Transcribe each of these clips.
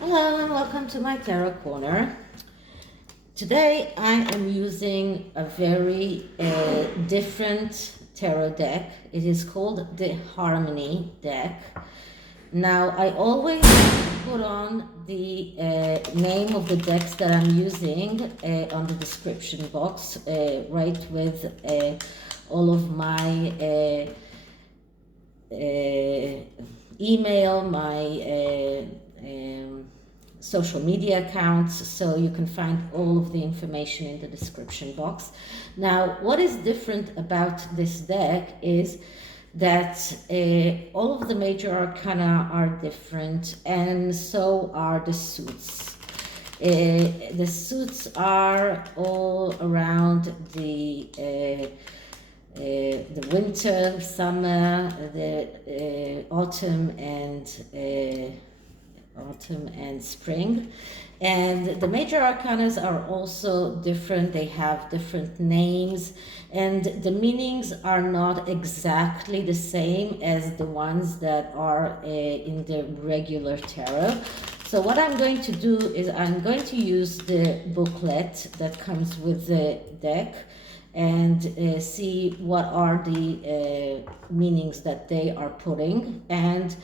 Hello and welcome to my tarot corner. Today I am using a very different tarot deck. It is called the Harmony deck. Now I always put on the name of the decks that I'm using on the description box, right with all of my email, my social media accounts, so you can find all of the information in the description box. Now, what is different about this deck is that all of the major arcana are different, and so are the suits. The suits are all around the winter, summer, the autumn and spring. And the major arcanas are also different. They have different names, and the meanings are not exactly the same as the ones that are in the regular tarot. So what I'm going to do is I'm going to use the booklet that comes with the deck and see what are the meanings that they are putting, and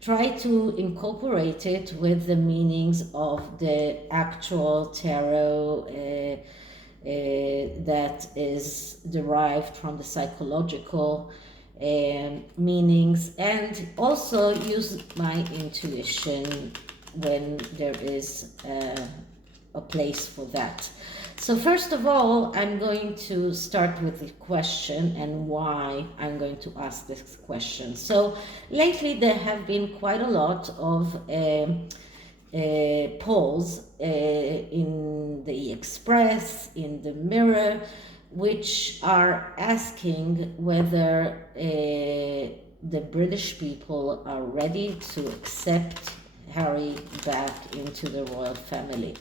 try to incorporate it with the meanings of the actual tarot that is derived from the psychological meanings, and also use my intuition when there is a place for that. So first of all, I'm going to start with the question and why I'm going to ask this question. So lately there have been quite a lot of polls in the Express, in the Mirror, which are asking whether the British people are ready to accept Harry back into the royal family.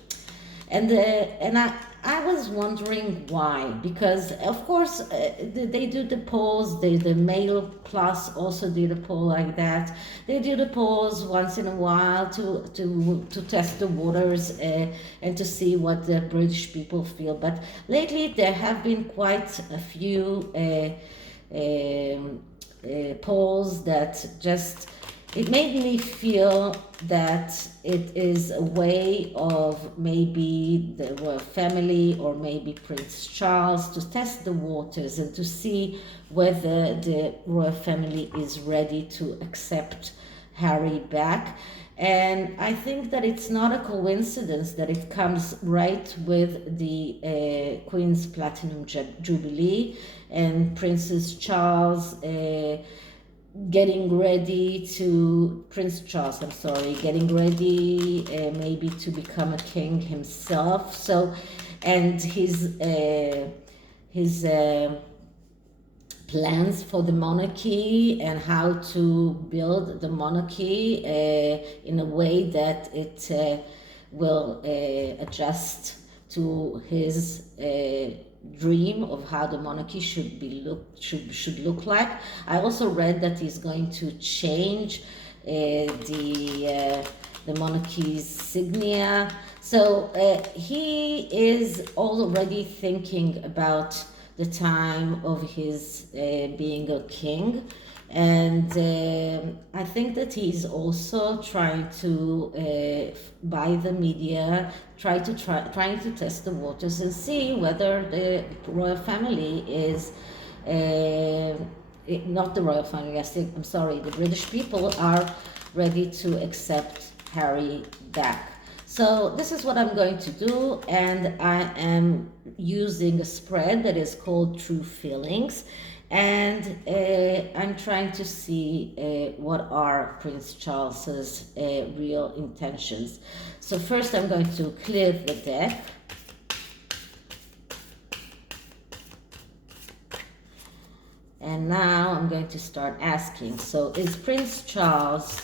And I was wondering why, because of course they do the polls. The Mail Plus also did a poll like that. They do the polls once in a while to test the waters and to see what the British people feel. But lately there have been quite a few polls that just, it made me feel that it is a way of maybe the royal family or maybe Prince Charles to test the waters and to see whether the royal family is ready to accept Harry back. And I think that it's not a coincidence that it comes right with the Queen's Platinum Jubilee and Princess Charles getting ready to, Prince Charles, I'm sorry, getting ready maybe to become a king himself. So, and his plans for the monarchy and how to build the monarchy in a way that it will adjust to his dream of how the monarchy should look like. I also read that he's going to change the monarchy's signia. So he is already thinking about the time of his being a king. And I think that he's also trying to, by the media, trying to test the waters and see whether the royal family is, not the royal family, I'm sorry, the British people are ready to accept Harry back. So this is what I'm going to do, and I am using a spread that is called True Feelings. And I'm trying to see what are Prince Charles's real intentions. So first I'm going to clear the deck. And now I'm going to start asking. So is Prince Charles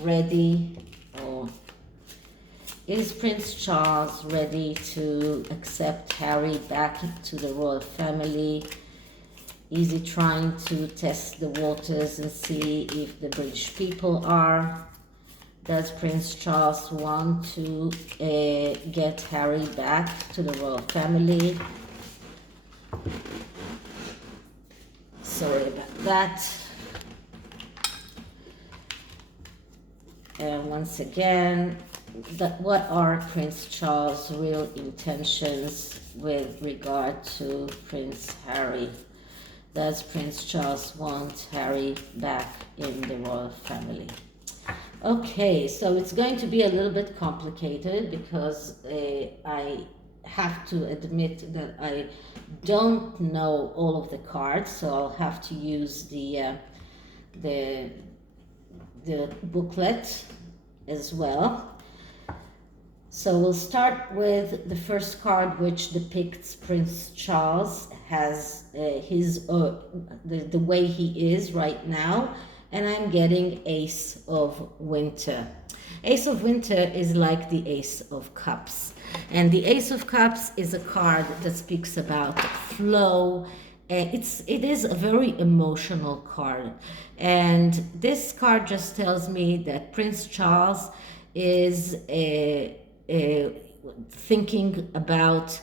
ready, or is Prince Charles ready to accept Harry back to the royal family? Is he trying to test the waters and see if the British people are Does Prince Charles want to get Harry back to the royal family? Sorry about that. And once again, what are Prince Charles' real intentions with regard to Prince Harry? Does Prince Charles want Harry back in the royal family? Okay, so it's going to be a little bit complicated because I have to admit that I don't know all of the cards, so I'll have to use the booklet as well. So we'll start with the first card, which depicts Prince Charles has the way he is right now, and I'm getting Ace of Winter. Ace of Winter is like the Ace of Cups, and the Ace of Cups is a card that speaks about flow. It is a very emotional card, and this card just tells me that Prince Charles is thinking about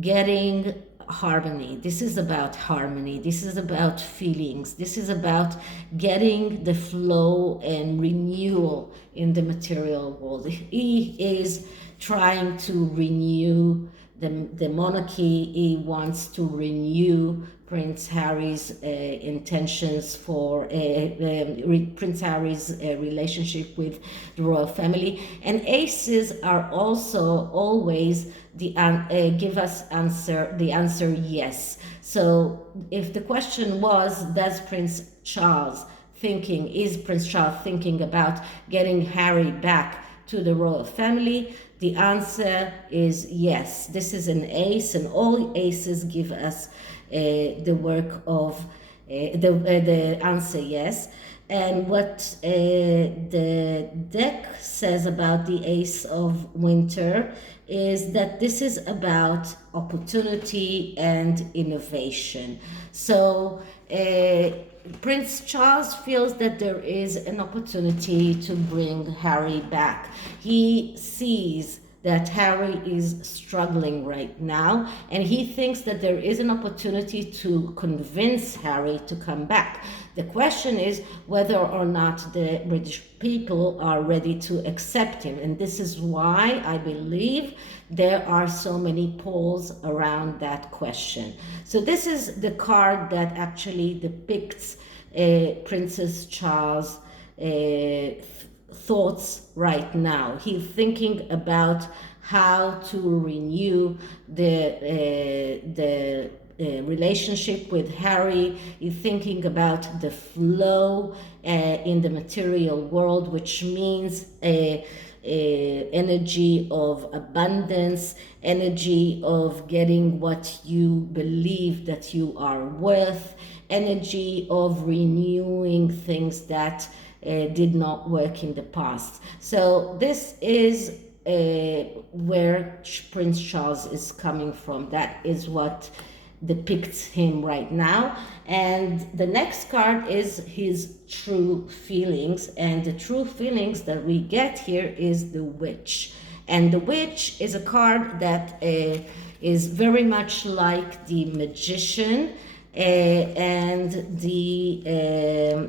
getting harmony. This is about harmony. This is about feelings. This is about getting the flow and renewal in the material world. He is trying to renew the monarchy. He wants to renew Prince Harry's intentions for Prince Harry's relationship with the royal family. And aces are also always give us the answer yes. So if the question was, is Prince Charles thinking about getting Harry back to the royal family? The answer is yes. This is an ace, and all aces give us the work of the answer yes. And what the deck says about the Ace of Winter is that this is about opportunity and innovation. So Prince Charles feels that there is an opportunity to bring Harry back. He sees that Harry is struggling right now, and he thinks that there is an opportunity to convince Harry to come back. The question is whether or not the British people are ready to accept him, and this is why I believe there are so many polls around that question. So this is the card that actually depicts Princess Charles' thoughts right now. He's thinking about how to renew the relationship with Harry. He's thinking about the flow in the material world, which means energy of abundance, energy of getting what you believe that you are worth, energy of renewing things that did not work in the past. So this is where Prince Charles is coming from. That is what depicts him right now. And the next card is his true feelings, and the true feelings that we get here is the Witch. And the Witch is a card that is very much like the Magician and the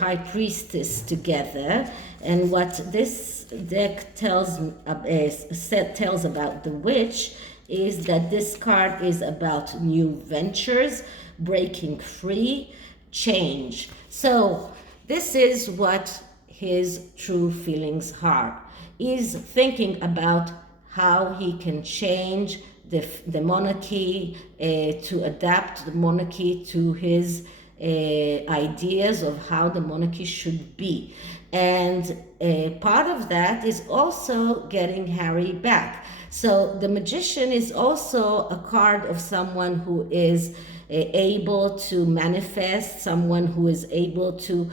High Priestess together. And what this deck tells about the Witch is that this card is about new ventures, breaking free, change. So this is what his true feelings are. He's thinking about how he can change the monarchy, to adapt the monarchy to his ideas of how the monarchy should be. And part of that is also getting Harry back. So the Magician is also a card of someone who is able to manifest, someone who is able to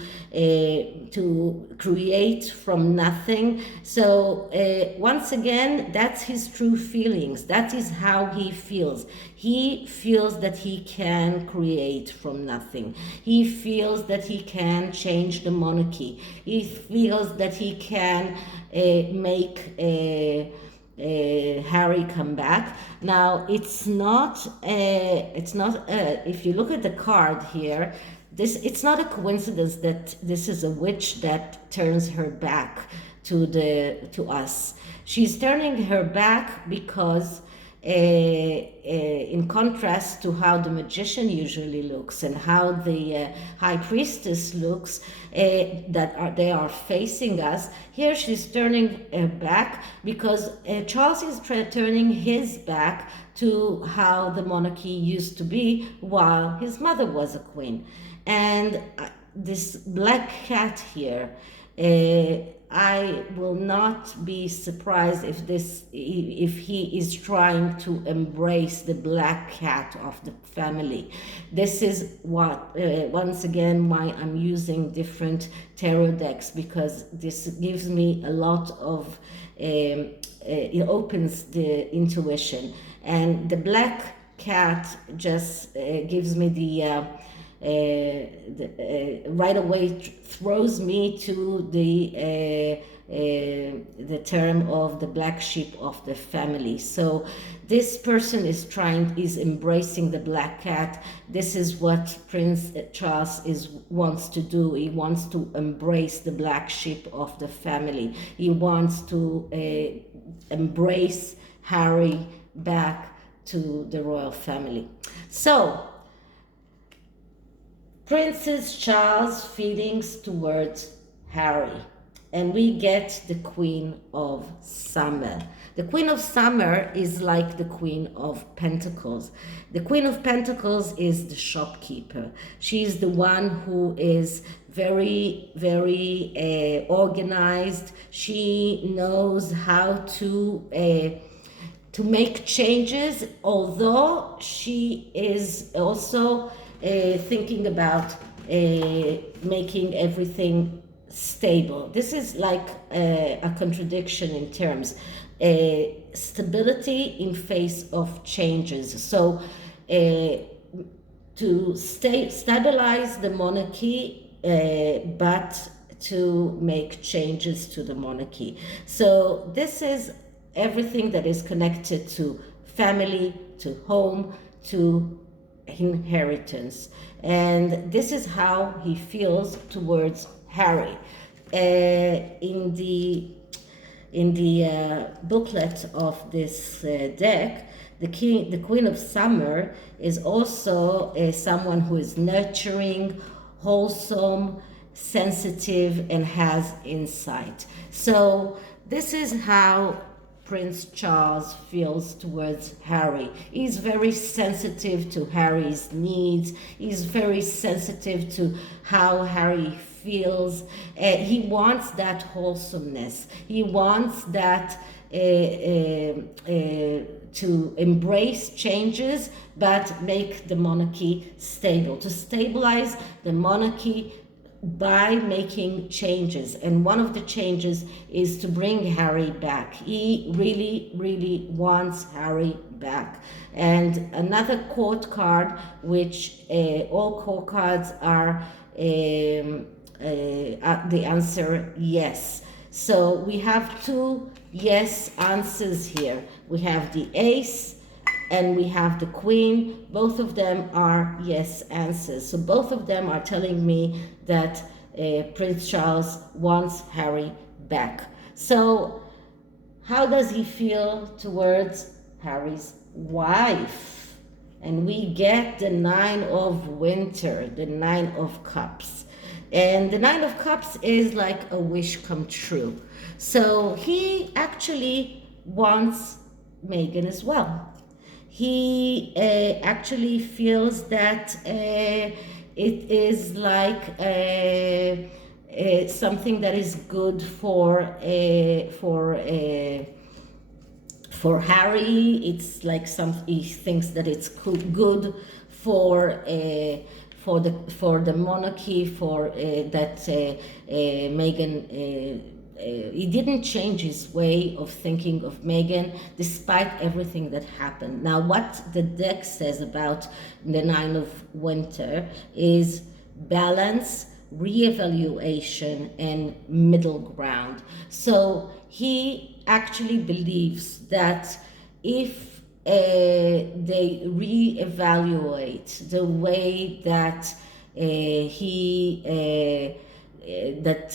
create from nothing. So once again, that's his true feelings. That is how he feels. He feels that he can create from nothing. He feels that he can change the monarchy. He feels that he can make Harry come back. Now it's not if you look at the card here, it's not a coincidence that this is a witch that turns her back to us. She's turning her back because in contrast to how the magician usually looks and how the high priestess looks, they are facing us. Here she's turning her back because Charles is turning his back to how the monarchy used to be while his mother was a queen. And this black cat here, I will not be surprised if he is trying to embrace the black cat of the family. This is what once again why I'm using different tarot decks, because this gives me a lot of it opens the intuition, and the black cat just gives me the right away throws me to the term of the black sheep of the family. So this person is embracing the black cat. This is what Prince Charles wants to do. He wants to embrace the black sheep of the family. He wants to embrace Harry back to the royal family. So Princess Charles' feelings towards Harry. And we get the Queen of Summer. The Queen of Summer is like the Queen of Pentacles. The Queen of Pentacles is the shopkeeper. She is the one who is very, very organized. She knows how to make changes, although she is also thinking about making everything stable. This is like a contradiction in terms. Stability in face of changes. So to stabilize the monarchy, but to make changes to the monarchy. So this is everything that is connected to family, to home, to inheritance. And this is how he feels towards Harry. In the booklet of this deck, the Queen of Summer is also someone who is nurturing, wholesome, sensitive, and has insight. So this is how Prince Charles feels towards Harry. He's very sensitive to Harry's needs. He's very sensitive to how Harry feels. He wants that wholesomeness. He wants that to embrace changes, but make the monarchy stable. To stabilize the monarchy by making changes, and one of the changes is to bring Harry back. He really, really wants Harry back. And another court card, which all court cards are the answer yes. So we have two yes answers here. We have the ace and we have the queen. Both of them are yes answers. So both of them are telling me that Prince Charles wants Harry back. So how does he feel towards Harry's wife? And we get the Nine of Winter, the Nine of Cups. And the Nine of Cups is like a wish come true. So he actually wants Meghan as well. He actually feels that it is like something that is good for Harry. It's like he thinks that it's good for for the monarchy, for that Meghan. He didn't change his way of thinking of Meghan despite everything that happened. Now, what the deck says about the Nine of Winter is balance, reevaluation, and middle ground. So he actually believes that if they reevaluate the way that that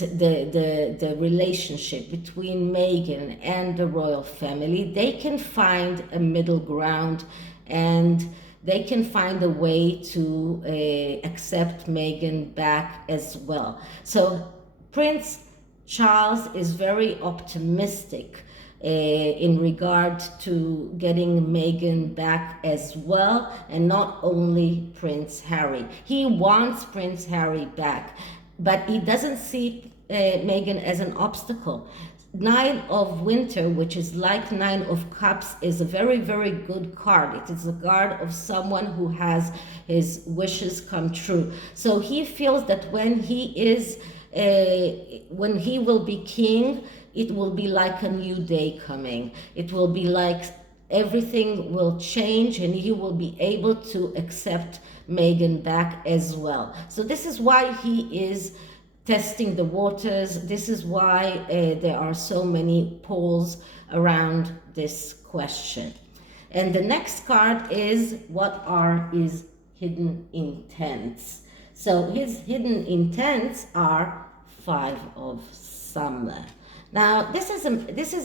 the relationship between Meghan and the royal family, they can find a middle ground, and they can find a way to accept Meghan back as well. So Prince Charles is very optimistic in regard to getting Meghan back as well, and not only Prince Harry. He wants Prince Harry back, but he doesn't see Meghan as an obstacle. Nine of Winter, which is like Nine of Cups, is a very, very good card. It is a card of someone who has his wishes come true. So he feels that when he will be king, it will be like a new day coming. It will be like everything will change, and he will be able to accept Meghan back as well. So this is why he is testing the waters. This is why there are so many polls around this question. And the next card is, what are his hidden intents? So his hidden intents are Five of Summer. Now, this is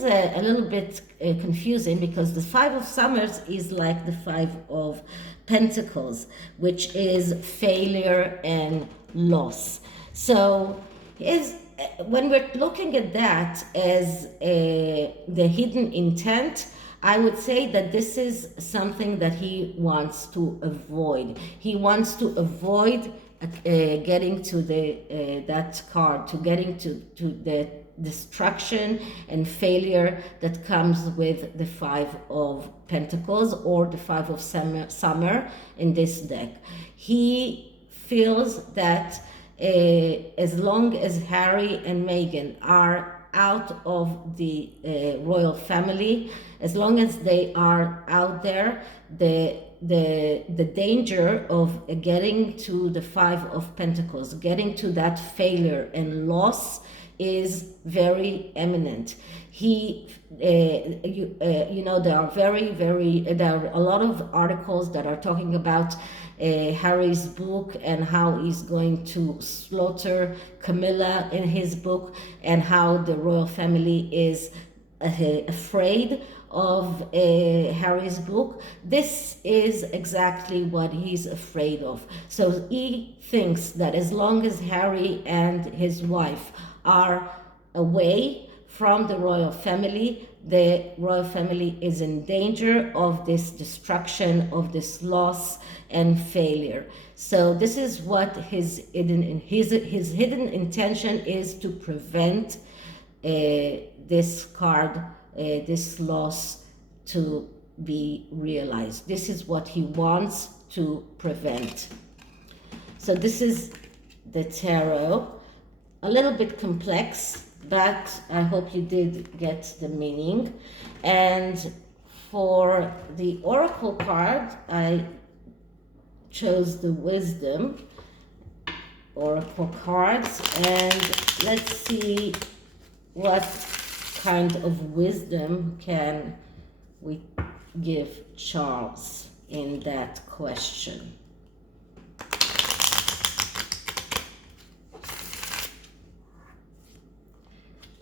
a little bit confusing, because the Five of Summers is like the Five of Pentacles, which is failure and loss. So when we're looking at that as the hidden intent, I would say that this is something that he wants to avoid. He wants to avoid getting to that card, to getting to the destruction and failure that comes with the Five of Pentacles or the Five of Summer in this deck. He feels that as long as Harry and Meghan are out of the royal family, as long as they are out there, the danger of getting to the Five of Pentacles, getting to that failure and loss, is very eminent. He, you know, there are there are a lot of articles that are talking about Harry's book and how he's going to slaughter Camilla in his book, and how the royal family is afraid of Harry's book. This is exactly what he's afraid of. So he thinks that as long as Harry and his wife are away from the royal family, the royal family is in danger of this destruction, of this loss and failure. So this is what his hidden intention is, to prevent this card, this loss, to be realized. This is what he wants to prevent. So this is the tarot. A little bit complex, but I hope you did get the meaning. And for the oracle card, I chose the wisdom oracle cards, and let's see what kind of wisdom can we give Charles in that question.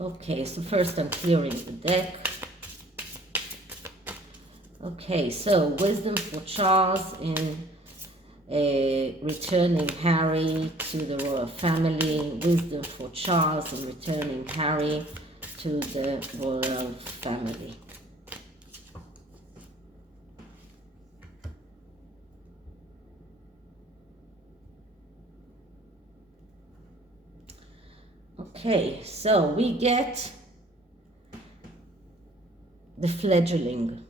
Okay, so first I'm clearing the deck. Okay, so wisdom for Charles in returning Harry to the royal family. Wisdom for Charles in returning Harry to the royal family. Okay, so we get the fledgling.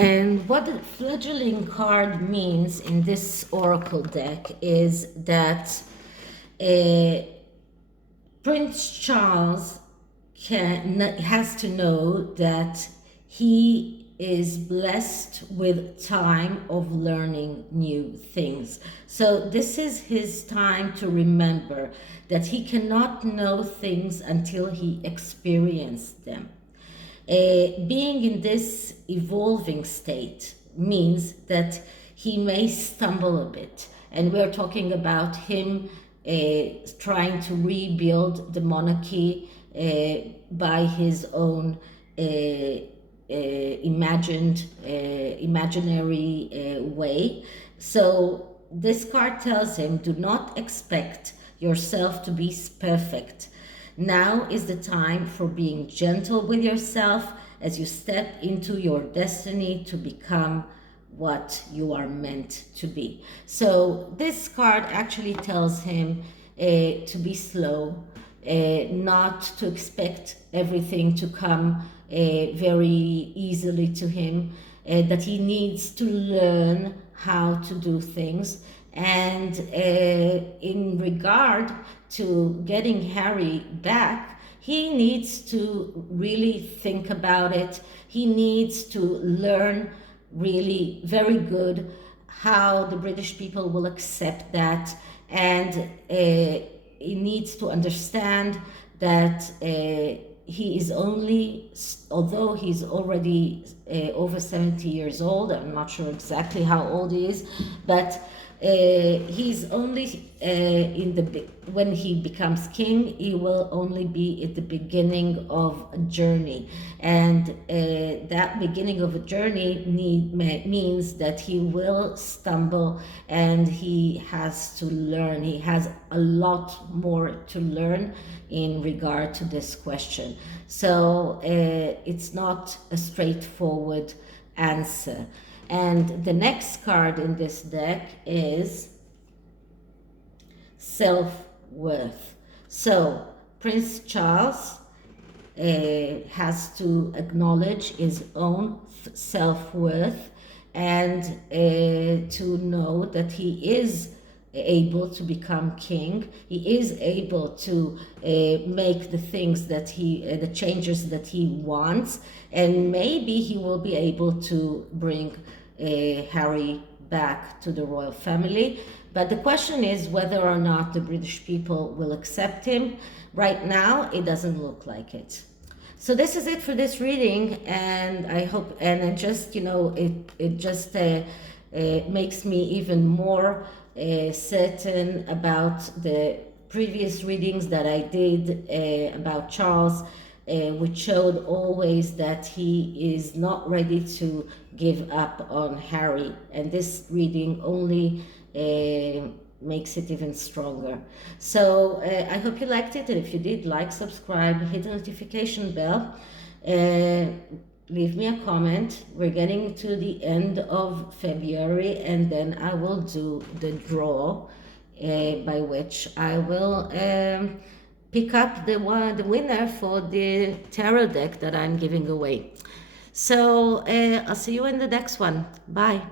And what the fledgling card means in this oracle deck is that Prince Charles has to know that he is blessed with time of learning new things. So this is his time to remember that he cannot know things until he experienced them. Being in this evolving state means that he may stumble a bit. And we're talking about him trying to rebuild the monarchy by his own imaginary way. So this card tells him, do not expect yourself to be perfect. Now is the time for being gentle with yourself as you step into your destiny to become what you are meant to be. So this card actually tells him to be slow, not to expect everything to come very easily to him, that he needs to learn how to do things. And in regard to getting Harry back, he needs to really think about it. He needs to learn really very good how the British people will accept that, and he needs to understand that he is only, although he's already over 70 years old, I'm not sure exactly how old he is, but he's only when he becomes king, he will only be at the beginning of a journey, and that beginning of a journey means that he will stumble and he has to learn. He has a lot more to learn in regard to this question. So it's not a straightforward answer. And the next card in this deck is self-worth. So Prince Charles has to acknowledge his own self-worth and to know that he is able to become king. He is able to make the things that the changes that he wants, and maybe he will be able to bring Harry back to the royal family. But the question is whether or not the British people will accept him. Right now, it doesn't look like it. So this is it for this reading, and I hope, and it just, it just makes me even more certain about the previous readings that I did about Charles, which showed always that he is not ready to give up on Harry, and this reading only makes it even stronger. So I hope you liked it, and if you did, like, subscribe, hit the notification bell, leave me a comment. We're getting to the end of February, and then I will do the draw by which I will pick up the winner for the tarot deck that I'm giving away. So I'll see you in the next one. Bye.